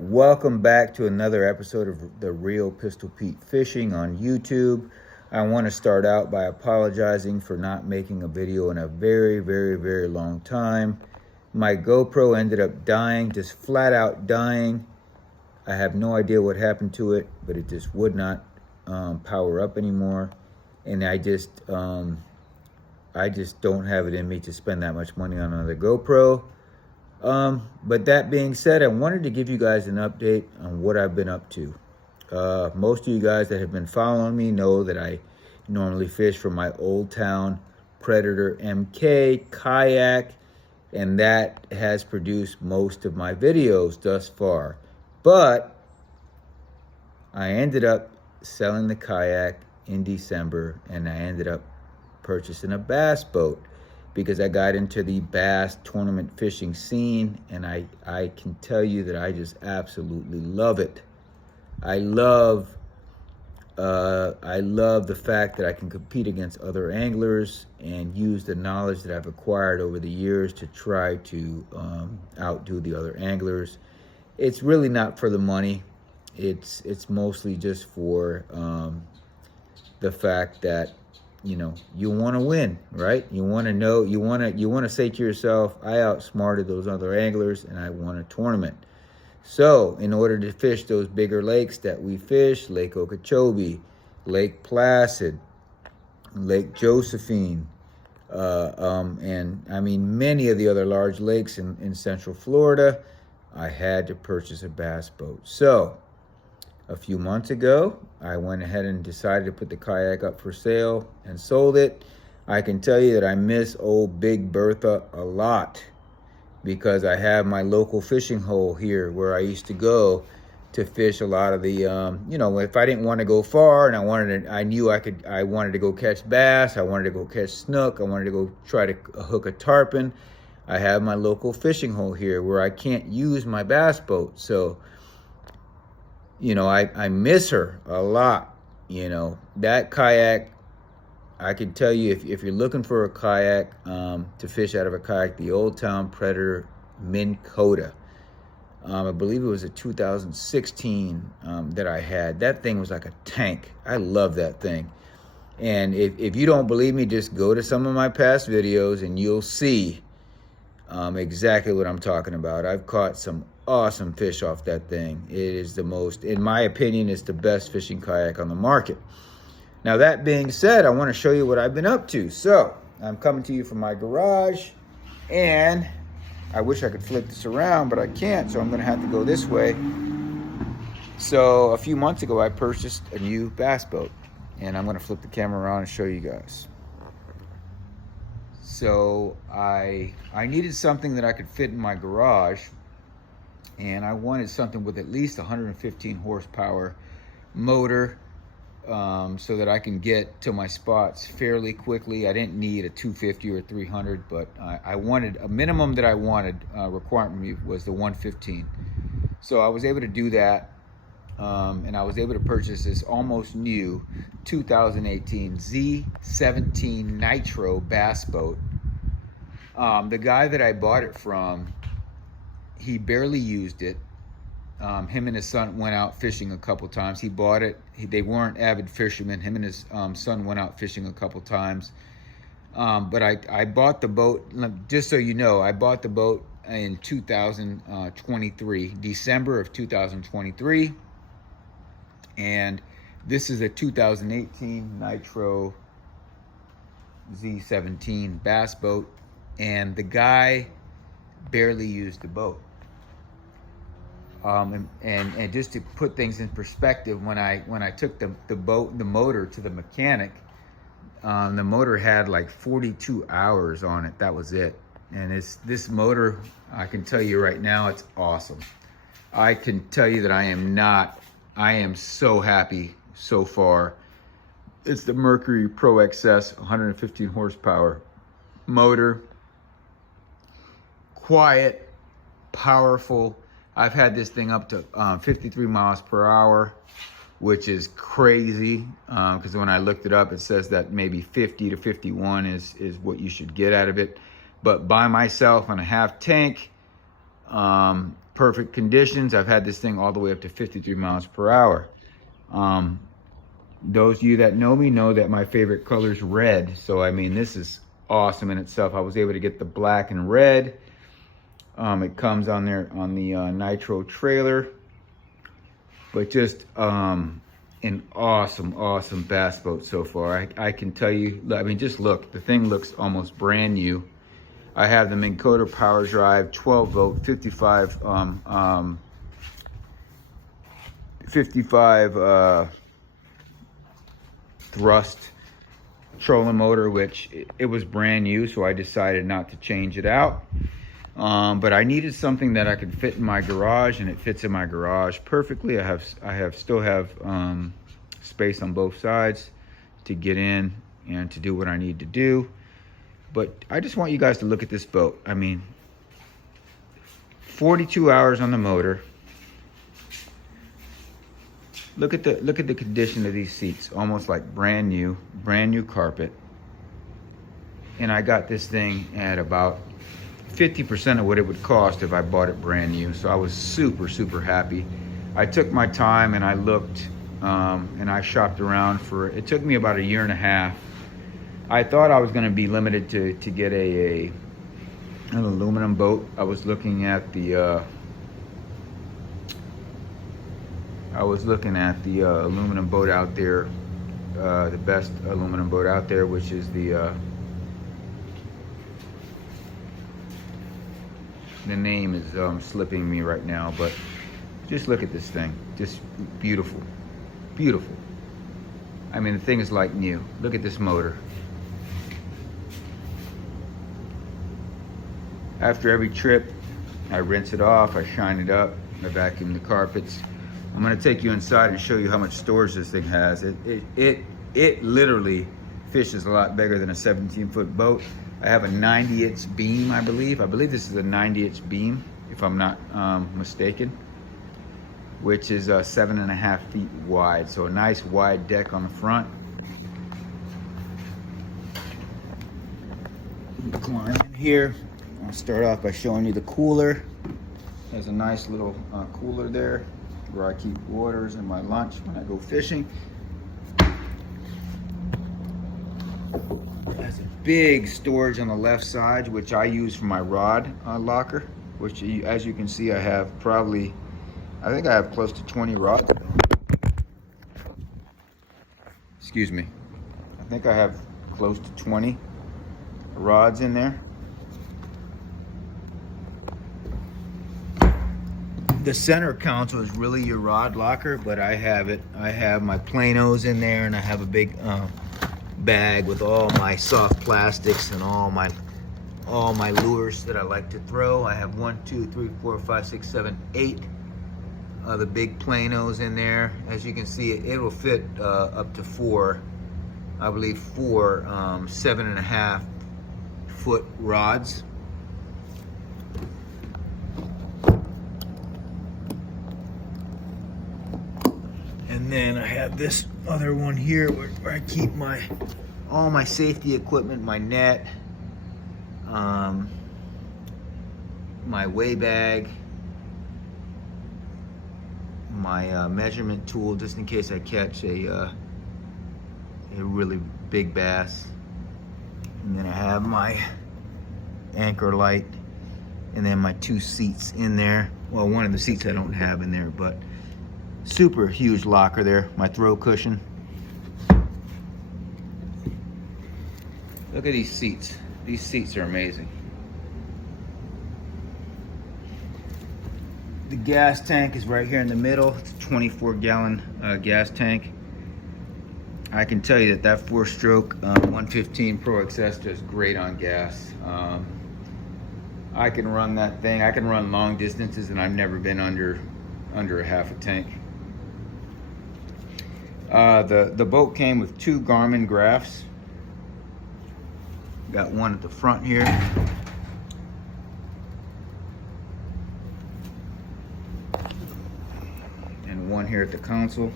Welcome back to another episode of The Real Pistol Pete Fishing on YouTube. I want to start out by apologizing for not making a video in a very long time. My GoPro ended up dying, just flat out dying. I have no idea what happened to it, but it just would not power up anymore. And I just don't have it in me to spend that much money on another GoPro. But that being said, I wanted to give you guys an update on what I've been up to. Most of you guys that have been following me know that I normally fish from my Old Town Predator MK kayak, and that has produced most of my videos thus far. But I ended up selling the kayak in December, and I ended up purchasing a bass boat, because I got into the bass tournament fishing scene, and I can tell you that I just absolutely love it. I love the fact that I can compete against other anglers and use the knowledge that I've acquired over the years to try to outdo the other anglers. It's really not for the money. It's mostly just for the fact that, you know, you want to win, right? You want to know, you want to say to yourself, I outsmarted those other anglers and I won a tournament. So in order to fish those bigger lakes that we fish, Lake Okeechobee, Lake Placid, Lake Josephine, and I mean many of the other large lakes in Central Florida, I had to purchase a bass boat. So a few months ago, I went ahead and decided to put the kayak up for sale and sold it. I can tell you that I miss old Big Bertha a lot, because I have my local fishing hole here where I used to go to fish a lot of the, you know, if I didn't want to go far and I wanted to go catch bass, I wanted to go catch snook, I wanted to go try to hook a tarpon, I have my local fishing hole here where I can't use my bass boat. So, you know, I miss her a lot. You know, that kayak, I can tell you, if you're looking for a kayak to fish out of a kayak, the Old Town Predator Minn Kota. I believe it was a 2016 that I had. That thing was like a tank. I love that thing. And if you don't believe me, just go to some of my past videos and you'll see exactly what I'm talking about. I've caught some awesome fish off that thing. It is the most, in my opinion, it's the best fishing kayak on the market. Now, that being said, I want to show you what I've been up to. So I'm coming to you from my garage, and I wish I could flip this around, but I can't, so I'm going to have to go this way. So a few months ago, I purchased a new bass boat, and I'm going to flip the camera around and show you guys. So I needed something that I could fit in my garage, and I wanted something with at least 115 horsepower motor, so that I can get to my spots fairly quickly. I didn't need a 250 or 300, but I wanted a minimum that I wanted, requiring me was the 115. So I was able to do that, and I was able to purchase this almost new 2018 Z-17 Nitro bass boat. The guy that I bought it from, he barely used it. Him and his son went out fishing a couple times. He bought it. They weren't avid fishermen. Him and his son went out fishing a couple times. But I bought the boat, just so you know, I bought the boat in 2023, December of 2023. And this is a 2018 Nitro Z-17 bass boat. And the guy barely used the boat. And just to put things in perspective, when I took the motor to the mechanic, the motor had like 42 hours on it. That was it. And this motor, I can tell you right now, it's awesome. I can tell you that I am so happy so far. It's the Mercury Pro XS 115 horsepower motor. Quiet, powerful. I've had this thing up to 53 miles per hour, which is crazy, because when I looked it up, it says that maybe 50 to 51 is what you should get out of it. But by myself on a half tank, perfect conditions. I've had this thing all the way up to 53 miles per hour. Those of you that know me know that my favorite color is red. So, I mean, this is awesome in itself. I was able to get the black and red. It comes on there on the Nitro trailer. But just an awesome bass boat so far. I can tell you, I mean, just look. The thing looks almost brand new. I have the Minn Kota Power Drive 12 volt 55 thrust trolling motor, which it was brand new, so I decided not to change it out. But I needed something that I could fit in my garage, and it fits in my garage perfectly. I still have space on both sides to get in and to do what I need to do. But I just want you guys to look at this boat. I mean, 42 hours on the motor. Look at the condition of these seats, almost like brand new carpet. And I got this thing at about 50% of what it would cost if I bought it brand new. So I was super happy. I took my time and I looked and I shopped around it took me about a year and a half. I thought I was going to be limited to get an aluminum boat. I was looking at the aluminum boat out there, the best aluminum boat out there, which is the name is slipping me right now, but just look at this thing. Just beautiful. I mean, the thing is like new. Look at this motor. After every trip, I rinse it off, I shine it up, I vacuum the carpets. I'm gonna take you inside and show you how much storage this thing has. It literally fishes a lot bigger than a 17-foot boat. I have a 90-inch beam, I believe. I believe this is a 90-inch beam, if I'm not mistaken, which is 7.5 feet wide. So a nice wide deck on the front. Climb in here. I'll start off by showing you the cooler. There's a nice little cooler there where I keep waters and my lunch when I go fishing. There's a big storage on the left side, which I use for my rod locker, which, as you can see, I think I have close to 20 rods. Excuse me. I think I have close to 20 rods in there. The center console is really your rod locker, but I have my planos in there, and I have a big bag with all my soft plastics and all my lures that I like to throw. I have 1, 2, 3, 4, 5, 6, 7, 8 the big planos in there. As you can see, it will fit up to 4, I believe 4 7.5 foot rods. And then I have this other one here where I keep all my safety equipment, my net, my weigh bag, my measurement tool, just in case I catch a really big bass. And then I have my anchor light, and then my 2 seats in there. Well, one of the seats I don't have in there, but super huge locker there. My throw cushion. Look at these seats. These seats are amazing. The gas tank is right here in the middle. It's a 24-gallon gas tank. I can tell you that 4-stroke 115 Pro XS does great on gas. I can run that thing. I can run long distances, and I've never been under a half a tank. The boat came with 2 Garmin graphs. Got one at the front here. And one here at the console.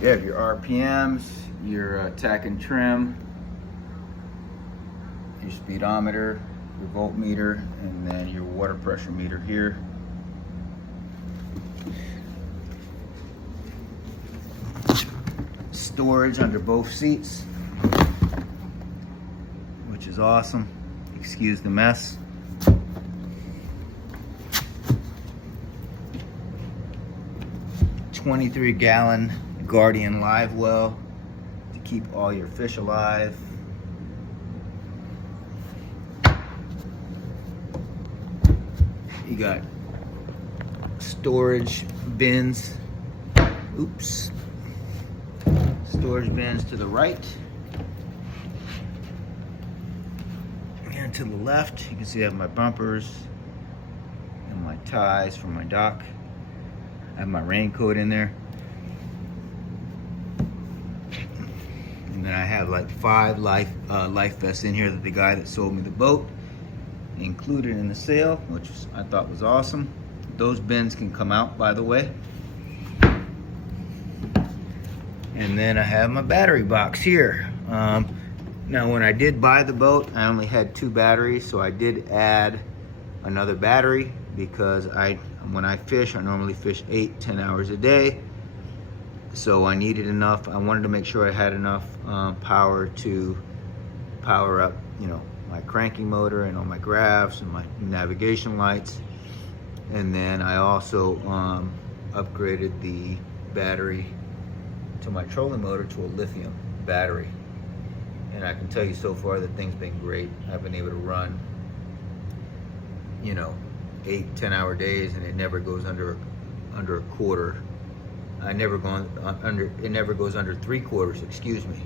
You have your RPMs, your tack and trim, your speedometer, your voltmeter, and then your water pressure meter here. Storage under both seats, which is awesome. Excuse the mess. $23-gallon Guardian live well to keep all your fish alive. You got storage bins. Oops. Storage bins to the right. And to the left, you can see I have my bumpers and my ties for my dock. I have my raincoat in there. And then I have like 5 life vests in here that the guy that sold me the boat included in the sale, which I thought was awesome. Those bins can come out, by the way. And then I have my battery box here. Now when I did buy the boat, I only had 2 batteries, so I did add another battery because when I fish, I normally fish 8-10 hours a day. So I needed enough. I wanted to make sure I had enough power to power up, you know, my cranking motor and all my graphs and my navigation lights. And then I also upgraded the battery to my trolling motor to a lithium battery. And I can tell you so far the thing's been great. I've been able to run, you know, 8-10 hour days, and it never goes under a quarter. It never goes under 3/4, excuse me.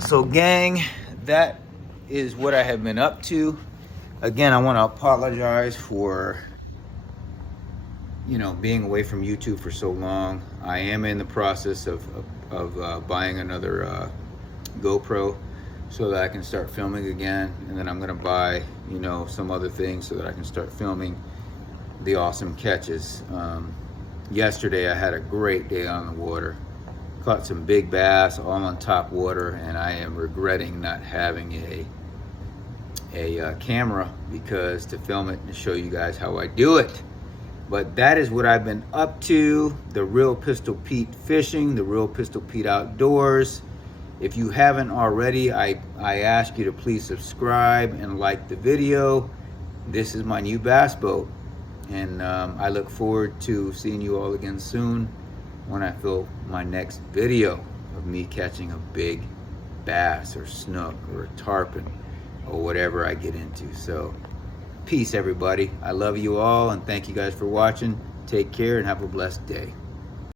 So gang, that is what I have been up to. Again, I want to apologize for, you know, being away from YouTube for so long. I am in the process of buying another GoPro so that I can start filming again, and then I'm gonna buy, you know, some other things so that I can start filming the awesome catches. Yesterday I had a great day on the water. Caught some big bass all on top water, and I am regretting not having a camera because to film it and show you guys how I do it. But that is what I've been up to. The Real Pistol Pete fishing, the Real Pistol Pete outdoors. If you haven't already, I ask you to please subscribe and like the video. This is my new bass boat, and I look forward to seeing you all again soon when I film my next video of me catching a big bass or snook or a tarpon or whatever I get into. So peace everybody. I love you all and thank you guys for watching. Take care and have a blessed day.